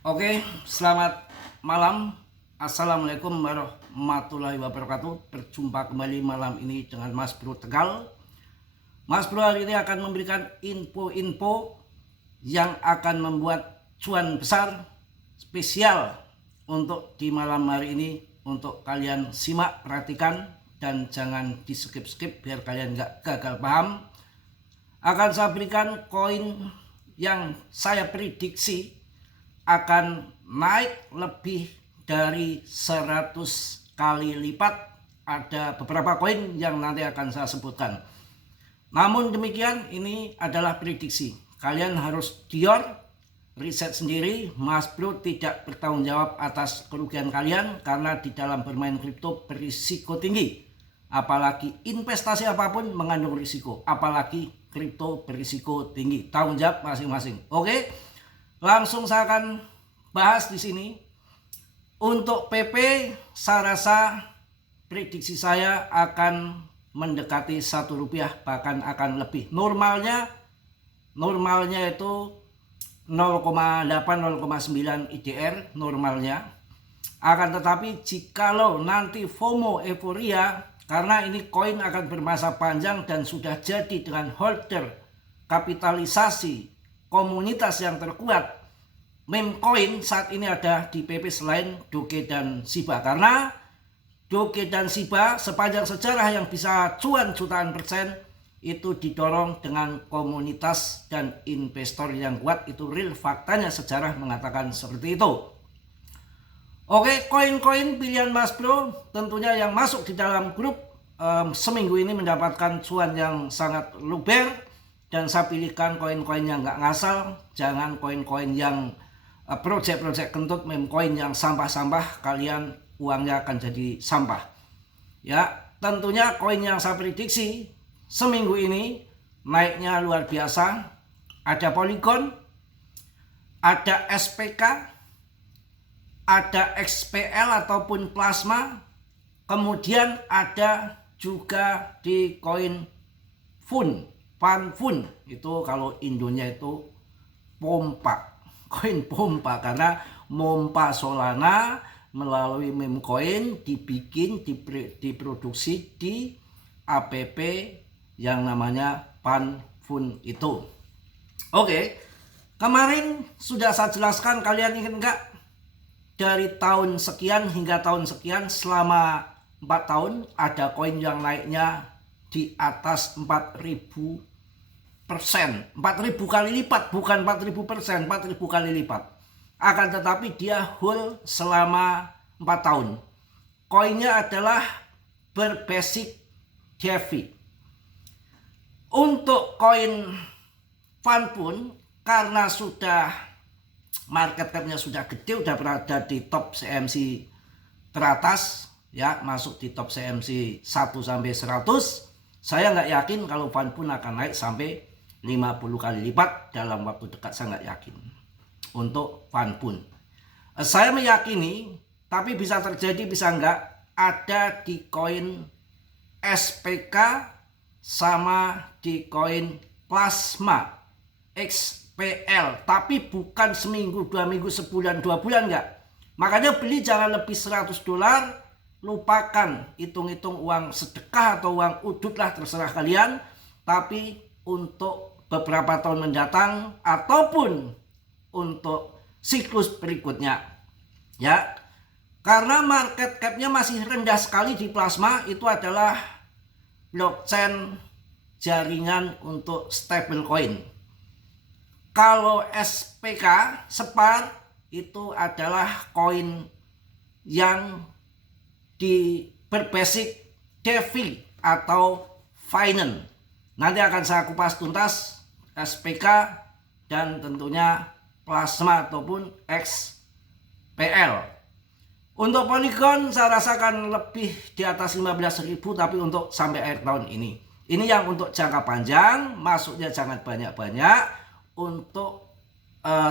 Oke, selamat malam. Assalamualaikum warahmatullahi wabarakatuh. Berjumpa kembali malam ini dengan Mas Bro Tegal. Mas Bro hari ini akan memberikan info-info yang akan membuat cuan besar spesial untuk di malam hari ini. Untuk kalian simak, perhatikan, dan jangan di skip-skip biar kalian nggak gagal paham. Akan saya berikan koin yang saya prediksi akan naik lebih dari 100 kali lipat. Ada beberapa koin yang nanti akan saya sebutkan. Namun demikian, ini adalah prediksi. Kalian harus dior, riset sendiri. Mas Bro tidak bertanggung jawab atas kerugian kalian karena di dalam bermain kripto berisiko tinggi. Apalagi investasi apapun mengandung risiko, apalagi kripto berisiko tinggi. Tanggung jawab masing-masing. Oke, langsung saya akan bahas di sini. Untuk PP, saya rasa prediksi saya akan mendekati Rp1, bahkan akan lebih. Normalnya itu 0,8-0,9 IDR normalnya. Akan tetapi jikalau nanti FOMO euforia, karena ini koin akan bermasa panjang dan sudah jadi dengan holder kapitalisasi komunitas yang terkuat, meme coin saat ini ada di PP selain Doge dan Shiba. Karena Doge dan Shiba sepanjang sejarah yang bisa cuan jutaan persen itu didorong dengan komunitas dan investor yang kuat. Itu real, faktanya sejarah mengatakan seperti itu. Oke, koin-koin pilihan Mas Bro tentunya yang masuk di dalam grup seminggu ini mendapatkan cuan yang sangat luber. Dan saya pilihkan koin-koin yang nggak ngasal, jangan koin-koin yang project kentut, meme coin yang sampah-sampah, kalian uangnya akan jadi sampah. Ya, tentunya koin yang saya prediksi seminggu ini naiknya luar biasa. Ada Polygon, ada SPK, ada XPL ataupun plasma, kemudian ada juga di koin Fun, itu kalau Indonya itu pompa, koin pompa, karena Mompa Solana melalui meme coin dibikin, diproduksi di app yang namanya Fun itu. Oke, kemarin sudah saya jelaskan, kalian ingat nggak? Dari tahun sekian hingga tahun sekian, selama 4 tahun ada koin yang naiknya di atas 4.000%. 4.000 kali lipat, bukan 4.000%, 4.000 kali lipat. Akan tetapi dia hold selama 4 tahun. Koinnya adalah berbasis DeFi. Untuk koin Fanpun, karena sudah market cap-nya sudah gede, udah berada di top CMC teratas, ya, masuk di top CMC 1 sampai 100. Saya nggak yakin kalau Fanpun akan naik sampai 50 kali lipat dalam waktu dekat. Saya nggak yakin untuk Fanpun. Saya meyakini, tapi bisa terjadi bisa nggak, ada di koin SPK sama di koin plasma XPL, tapi bukan seminggu, 2 minggu, sebulan, 2 bulan, enggak. Makanya beli jangan lebih $100. Lupakan hitung-hitung uang sedekah atau uang udut lah, terserah kalian. Tapi untuk beberapa tahun mendatang ataupun untuk siklus berikutnya, ya, karena market cap-nya masih rendah sekali di plasma. Itu adalah blockchain jaringan untuk stablecoin. Kalau SPK, SPAR, itu adalah koin yang berbasis DeFi atau finance. Nanti akan saya kupas tuntas SPK dan tentunya plasma ataupun XPL. Untuk Polygon saya rasakan lebih di atas 15.000, tapi untuk sampai akhir tahun ini. Ini yang untuk jangka panjang, masuknya jangan banyak-banyak. Untuk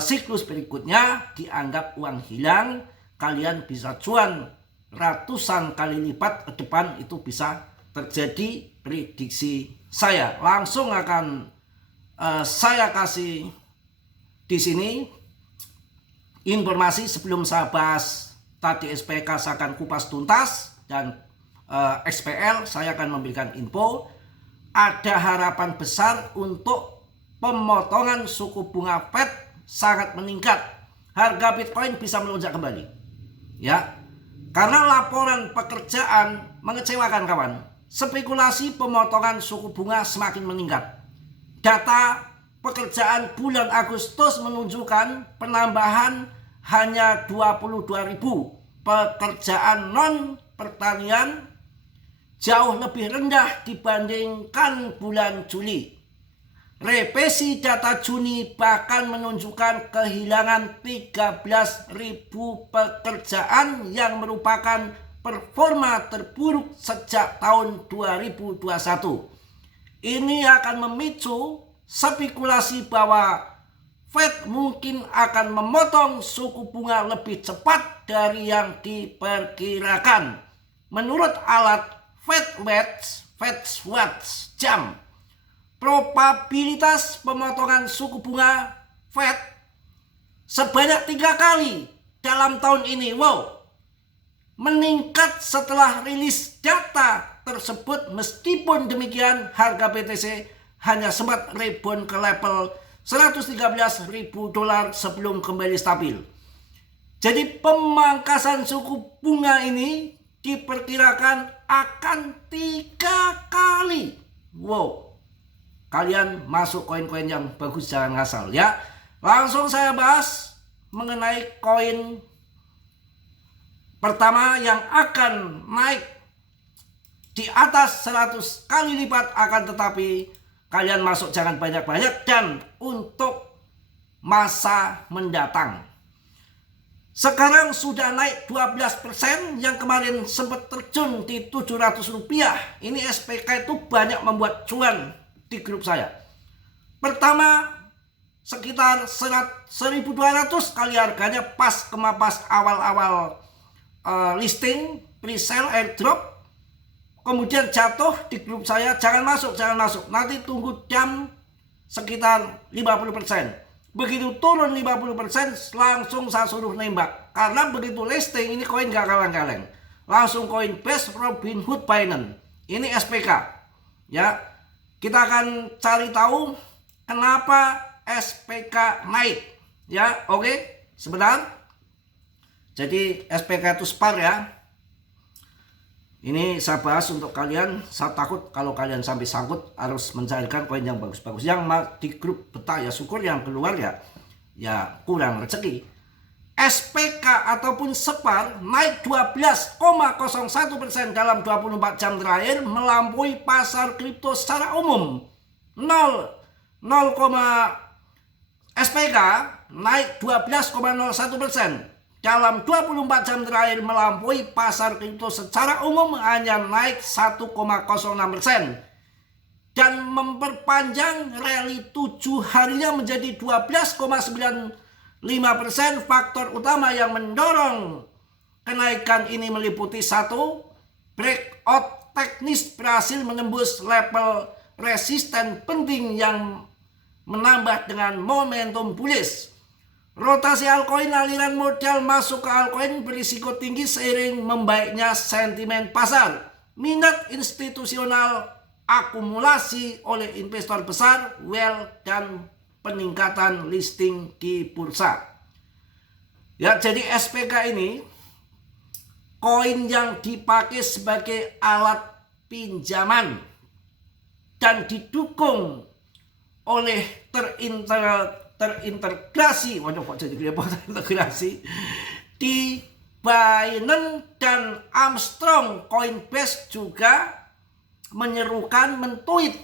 siklus berikutnya dianggap uang hilang, kalian bisa cuan ratusan kali lipat ke depan, itu bisa terjadi prediksi saya. Langsung akan saya kasih di sini informasi sebelum saya bahas tadi SPK saya akan kupas tuntas dan XPL saya akan memberikan info. Ada harapan besar untuk pemotongan suku bunga Fed sangat meningkat. Harga Bitcoin bisa melonjak kembali. Ya. Karena laporan pekerjaan mengecewakan kawan. Spekulasi pemotongan suku bunga semakin meningkat. Data pekerjaan bulan Agustus menunjukkan penambahan hanya 22.000 pekerjaan non pertanian, jauh lebih rendah dibandingkan bulan Juli. Revisi data Juni bahkan menunjukkan kehilangan 13.000 pekerjaan yang merupakan performa terburuk sejak tahun 2021. Ini akan memicu spekulasi bahwa Fed mungkin akan memotong suku bunga lebih cepat dari yang diperkirakan. Menurut alat FedWatch Jam, probabilitas pemotongan suku bunga Fed sebanyak 3 kali dalam tahun ini. Meningkat setelah rilis data tersebut. Meskipun demikian, harga BTC hanya sempat rebound ke level $113.000 sebelum kembali stabil. Jadi pemangkasan suku bunga ini diperkirakan akan 3 kali. Kalian masuk koin-koin yang bagus, jangan ngasal ya. Langsung saya bahas mengenai koin pertama yang akan naik di atas 100 kali lipat, akan tetapi kalian masuk jangan banyak-banyak dan untuk masa mendatang. Sekarang sudah naik 12%, yang kemarin sempat terjun di Rp700. Ini SPK itu banyak membuat cuan di grup saya. Pertama sekitar 1.200 kali harganya pas kemapas awal-awal listing, pre-sale, airdrop. Kemudian jatuh di grup saya, jangan masuk, nanti tunggu jam sekitar 50%. Begitu turun 50%, langsung saya suruh nembak. Karena begitu listing, ini koin gak kaleng-kaleng. Langsung koin base Robinhood Binance. Ini SPK. Ya, kita akan cari tahu kenapa SPK naik. Ya, oke, sebentar. Jadi SPK itu SPAR ya. Ini saya bahas untuk kalian. Saya takut kalau kalian sampai sangkut harus mencarikan koin yang bagus-bagus. Yang di grup betah ya syukur, yang keluar ya kurang rezeki. SPK ataupun SPAR naik 12,01% dalam 24 jam terakhir, melampaui pasar kripto secara umum. SPK naik 12,01%. Dalam 24 jam terakhir melampaui pasar kripto secara umum, hanya naik 1,06% dan memperpanjang rally 7 harinya menjadi 12,95%. Faktor utama yang mendorong kenaikan ini meliputi: 1. Breakout teknis berhasil menembus level resisten penting yang menambah dengan momentum bullish. Rotasi altcoin, aliran modal masuk ke altcoin berisiko tinggi seiring membaiknya sentimen pasar. Minat institusional akumulasi oleh investor besar, wealth, dan peningkatan listing di bursa. Ya, jadi SPK ini koin yang dipakai sebagai alat pinjaman dan didukung oleh terintegrasi di Binance dan Armstrong. Coinbase juga menyerukan, mentweet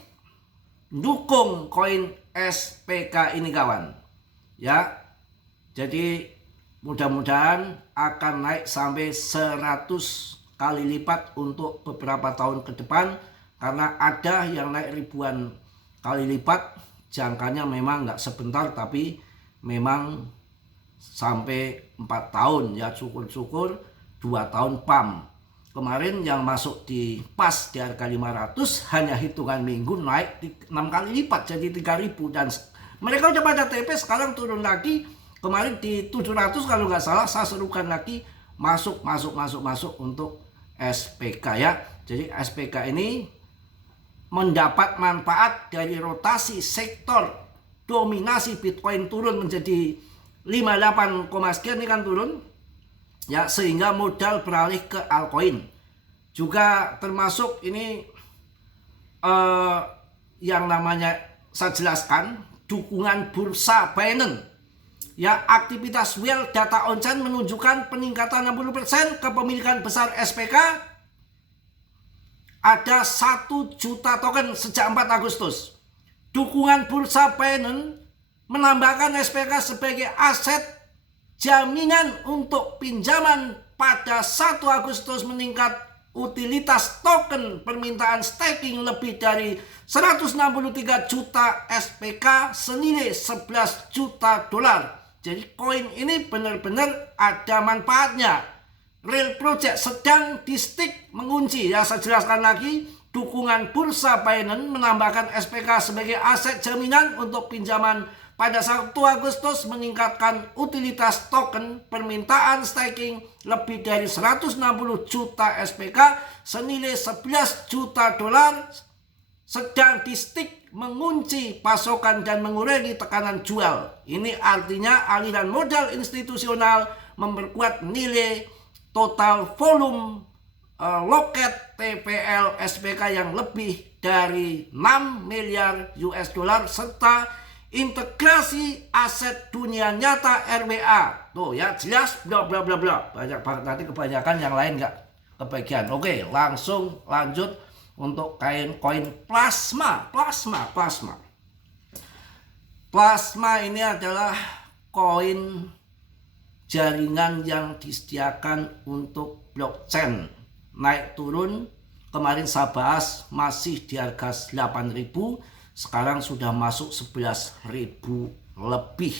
dukung koin SPK ini kawan ya. Jadi mudah-mudahan akan naik sampai 100 kali lipat untuk beberapa tahun ke depan, karena ada yang naik ribuan kali lipat. Jangkanya memang nggak sebentar, tapi memang sampai 4 tahun ya, syukur-syukur 2 tahun PAM. Kemarin yang masuk di pas di harga 500 hanya hitungan minggu naik 6 kali lipat jadi 3.000, dan mereka udah pada TP, sekarang turun lagi kemarin di 700 kalau nggak salah saya serukan lagi masuk untuk SPK ya. Jadi SPK ini mendapat manfaat dari rotasi sektor dominasi Bitcoin turun menjadi 58, sekian ini kan turun ya, sehingga modal beralih ke altcoin. Juga termasuk ini yang namanya saya jelaskan dukungan bursa Binance ya. Aktivitas Well Data On-Chain menunjukkan peningkatan 60% kepemilikan besar SPK. Ada 1 juta token sejak 4 Agustus. Dukungan bursa Binance menambahkan SPK sebagai aset jaminan untuk pinjaman. Pada 1 Agustus meningkat utilitas token permintaan staking lebih dari 163 juta SPK senilai 11 juta dolar. Jadi koin ini benar-benar ada manfaatnya. Real Project sedang di stick mengunci ya. Saya jelaskan lagi, dukungan bursa Binance menambahkan SPK sebagai aset jaminan untuk pinjaman. Pada 1 Agustus meningkatkan utilitas token permintaan staking lebih dari 160 juta SPK senilai 11 juta dolar. Sedang di stick mengunci pasokan dan mengurangi tekanan jual. Ini artinya aliran modal institusional memperkuat nilai total volume loket TVL SPK yang lebih dari 6 miliar US dollar serta integrasi aset dunia nyata RWA. Tuh ya, jelas bla bla bla bla. Banyak banget, nanti kebanyakan yang lain nggak kebagian. Oke, langsung lanjut untuk koin plasma. Plasma ini adalah koin jaringan yang disediakan untuk blockchain. Naik turun, kemarin saya bahas masih di harga 8.000, sekarang sudah masuk 11.000 lebih.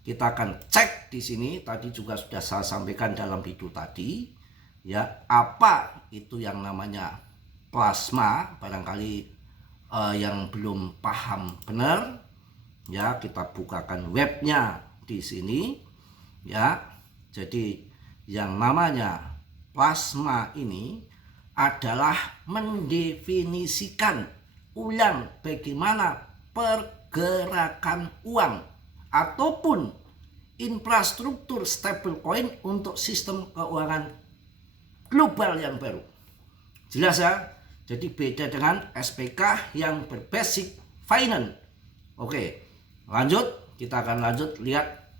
Kita akan cek di sini, tadi juga sudah saya sampaikan dalam video tadi ya, apa itu yang namanya plasma. Barangkali yang belum paham benar ya, kita bukakan webnya di sini ya. Jadi yang namanya plasma ini adalah mendefinisikan ulang bagaimana pergerakan uang ataupun infrastruktur stablecoin untuk sistem keuangan global yang baru. Jelas ya? Jadi beda dengan SPK yang berbasis finance. Oke, lanjut. Kita akan lanjut lihat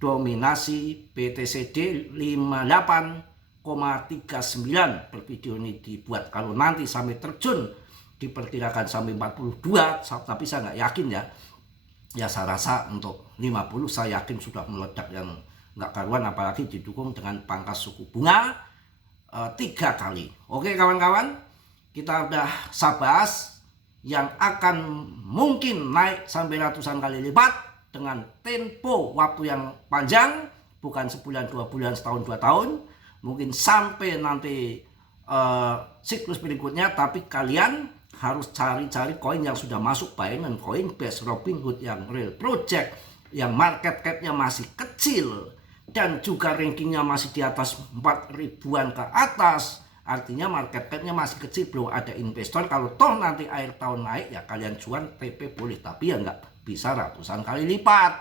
dominasi BTCD 58,39 per video ini dibuat. Kalau nanti sampai terjun diperkirakan sampai 42, tapi saya nggak yakin ya. Ya saya rasa untuk 50 saya yakin sudah meledak yang nggak karuan, apalagi didukung dengan pangkas suku bunga 3 kali. Oke kawan-kawan, kita udah bahas yang akan mungkin naik sampai ratusan kali lipat dengan tempo waktu yang panjang, bukan sebulan, 2 bulan, setahun, 2 tahun, mungkin sampai nanti siklus berikutnya. Tapi kalian harus cari-cari koin yang sudah masuk Binance, Coinbase, Robinhood, yang Real Project, yang market cap-nya masih kecil dan juga rankingnya masih di atas 4.000-an ke atas. Artinya market cap-nya masih kecil, belum ada investor. Kalau toh nanti akhir tahun naik ya kalian cuan TP boleh, tapi ya nggak bisa ratusan kali lipat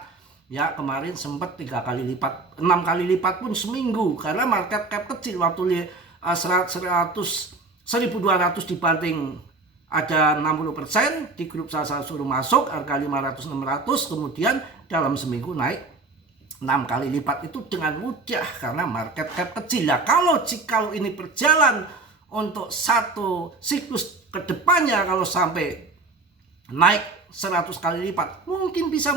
ya. Kemarin sempat 3 kali lipat, 6 kali lipat pun seminggu, karena market cap kecil. Waktu 1.200 dibanting ada 60%, di grup saya suruh masuk harga 500-600, kemudian dalam seminggu naik 6 kali lipat itu dengan mudah karena market cap kecil. Nah, kalau ini berjalan untuk satu siklus kedepannya, kalau sampai naik 100 kali lipat, mungkin bisa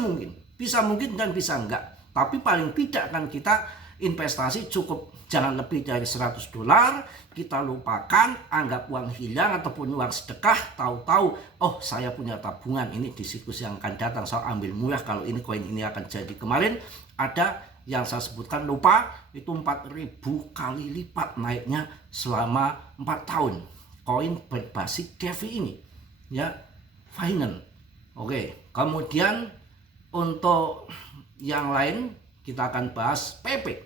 dan bisa enggak. Tapi paling tidak kan kita investasi cukup jangan lebih dari 100 dolar, kita lupakan, anggap uang hilang ataupun uang sedekah. Tahu-tahu oh saya punya tabungan ini di siklus yang akan datang, saya ambil murah kalau ini koin ini akan jadi. Kemarin ada yang saya sebutkan lupa, itu 4.000 kali lipat naiknya selama 4 tahun koin berbasis DeFi ini ya, Binance. Oke, kemudian untuk yang lain kita akan bahas PP.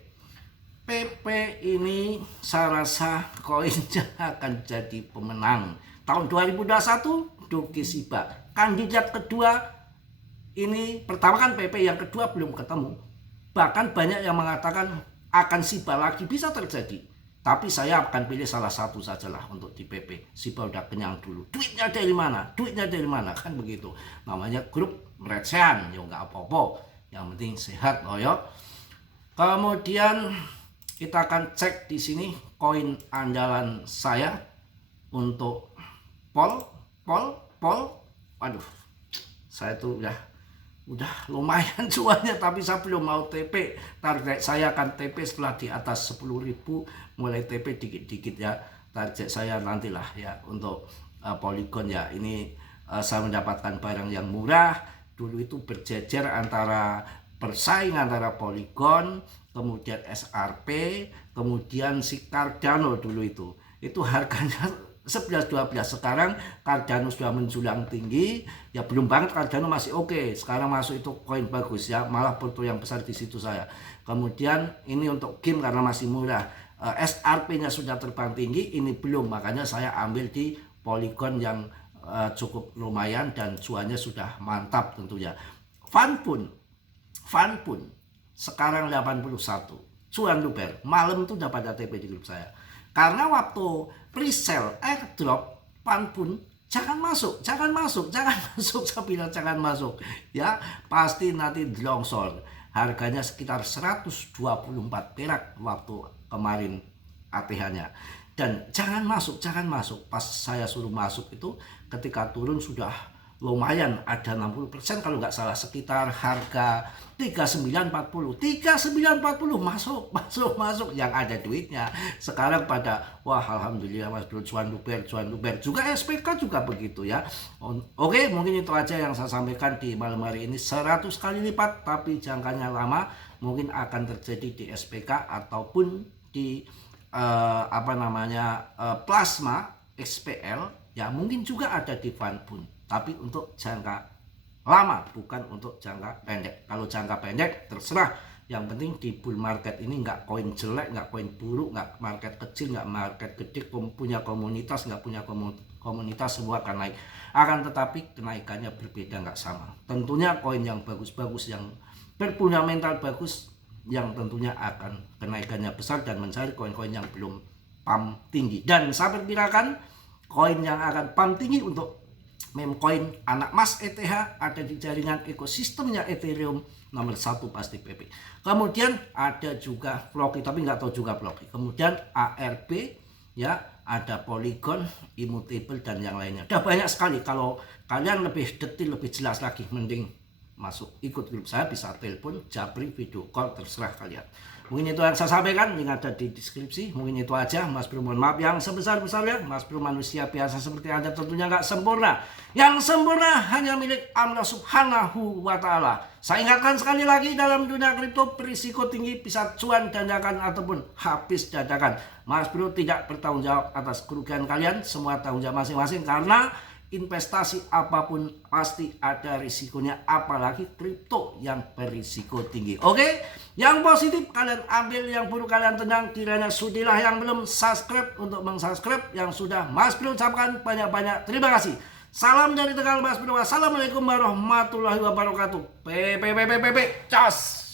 PP ini saya rasa koinnya akan jadi pemenang. Tahun 2021 Doge Shiba. Kandidat kedua ini pertama kan PP, yang kedua belum ketemu. Bahkan banyak yang mengatakan akan Shiba lagi, bisa terjadi. Tapi saya akan pilih salah satu sajalah untuk di PP. Shiba udah kenyang dulu. Duitnya dari mana? Duitnya dari mana? Kan begitu. Namanya grup merecehan, ya nggak apa-apa. Yang penting sehat loh ya. Kemudian kita akan cek di sini koin andalan saya untuk Pol. Waduh, saya tuh udah lumayan cuannya, tapi saya belum mau TP. Target saya akan TP setelah di atas 10.000, mulai TP dikit-dikit ya. Target saya nantilah ya untuk Polygon ya. Ini saya mendapatkan barang yang murah. Dulu itu berjejer antara bersaing antara Polygon, kemudian SRP, kemudian si Cardano dulu itu harganya 11-12. Sekarang Cardano sudah menjulang tinggi, ya belum banget Cardano masih oke. Sekarang masuk itu koin bagus ya, malah foto yang besar di situ saya. Kemudian ini untuk game karena masih murah. SRP-nya sudah terbang tinggi, ini belum, makanya saya ambil di Polygon yang cukup lumayan dan cuannya sudah mantap tentunya. Fan pun sekarang 81 cuan luber. Malam itu dapat ATP di grup saya. Karena waktu pre-sale airdrop, Fan pun jangan masuk. Saya bilang jangan masuk. Ya, pasti nanti longsor. Harganya sekitar 124 perak waktu kemarin ATH-nya. Dan jangan masuk. Pas saya suruh masuk itu ketika turun sudah lumayan, ada 60% kalau nggak salah, sekitar harga 39.40 masuk yang ada duitnya. Sekarang pada wah alhamdulillah Mas Bro, cuan luber juga. SPK juga begitu ya. Oke, mungkin itu aja yang saya sampaikan di malam hari ini. 100 kali lipat tapi jangkanya lama, mungkin akan terjadi di SPK ataupun di plasma XPL ya, mungkin juga ada di Fan pun, tapi untuk jangka lama, bukan untuk jangka pendek. Kalau jangka pendek terserah, yang penting di bull market ini nggak koin jelek, nggak koin buruk, nggak market kecil, nggak market gede, punya komunitas, nggak punya komunitas, semua akan naik. Akan tetapi kenaikannya berbeda, nggak sama. Tentunya koin yang bagus-bagus, yang berfundamental bagus, yang tentunya akan kenaikannya besar dan mencari koin-koin yang belum pump tinggi. Dan saya perkirakan koin yang akan pump tinggi untuk meme coin anak mas ETH ada di jaringan ekosistemnya Ethereum nomor 1 pasti PP. Kemudian ada juga Floki, tapi nggak tahu juga Floki. Kemudian ARB ya, ada Polygon, Immutable dan yang lainnya. Udah banyak sekali. Kalau kalian lebih detail, lebih jelas lagi, mending masuk ikut grup saya, bisa telepon, japri, video call, terserah kalian. Mungkin itu yang saya sampaikan, link ada di deskripsi. Mungkin itu aja, Mas Bro mohon maaf yang sebesar-besarnya. Mas Bro manusia biasa seperti Anda, tentunya nggak sempurna. Yang sempurna hanya milik Allah Subhanahu wa Ta'ala. Saya ingatkan sekali lagi, dalam dunia kripto berisiko tinggi, bisa cuan dadakan ataupun habis dadakan. Mas Bro tidak bertanggung jawab atas kerugian kalian, semua tanggung jawab masing-masing, karena investasi apapun pasti ada risikonya, apalagi kripto yang berisiko tinggi. Oke, yang positif kalian ambil, yang buruk kalian tendang. Kiranya sudilah yang belum subscribe untuk mengsubscribe, yang sudah Mas Bro ucapkan banyak-banyak terima kasih. Salam dari Tegal Mas Bro. Wassalamualaikum warahmatullahi wabarakatuh. Cas.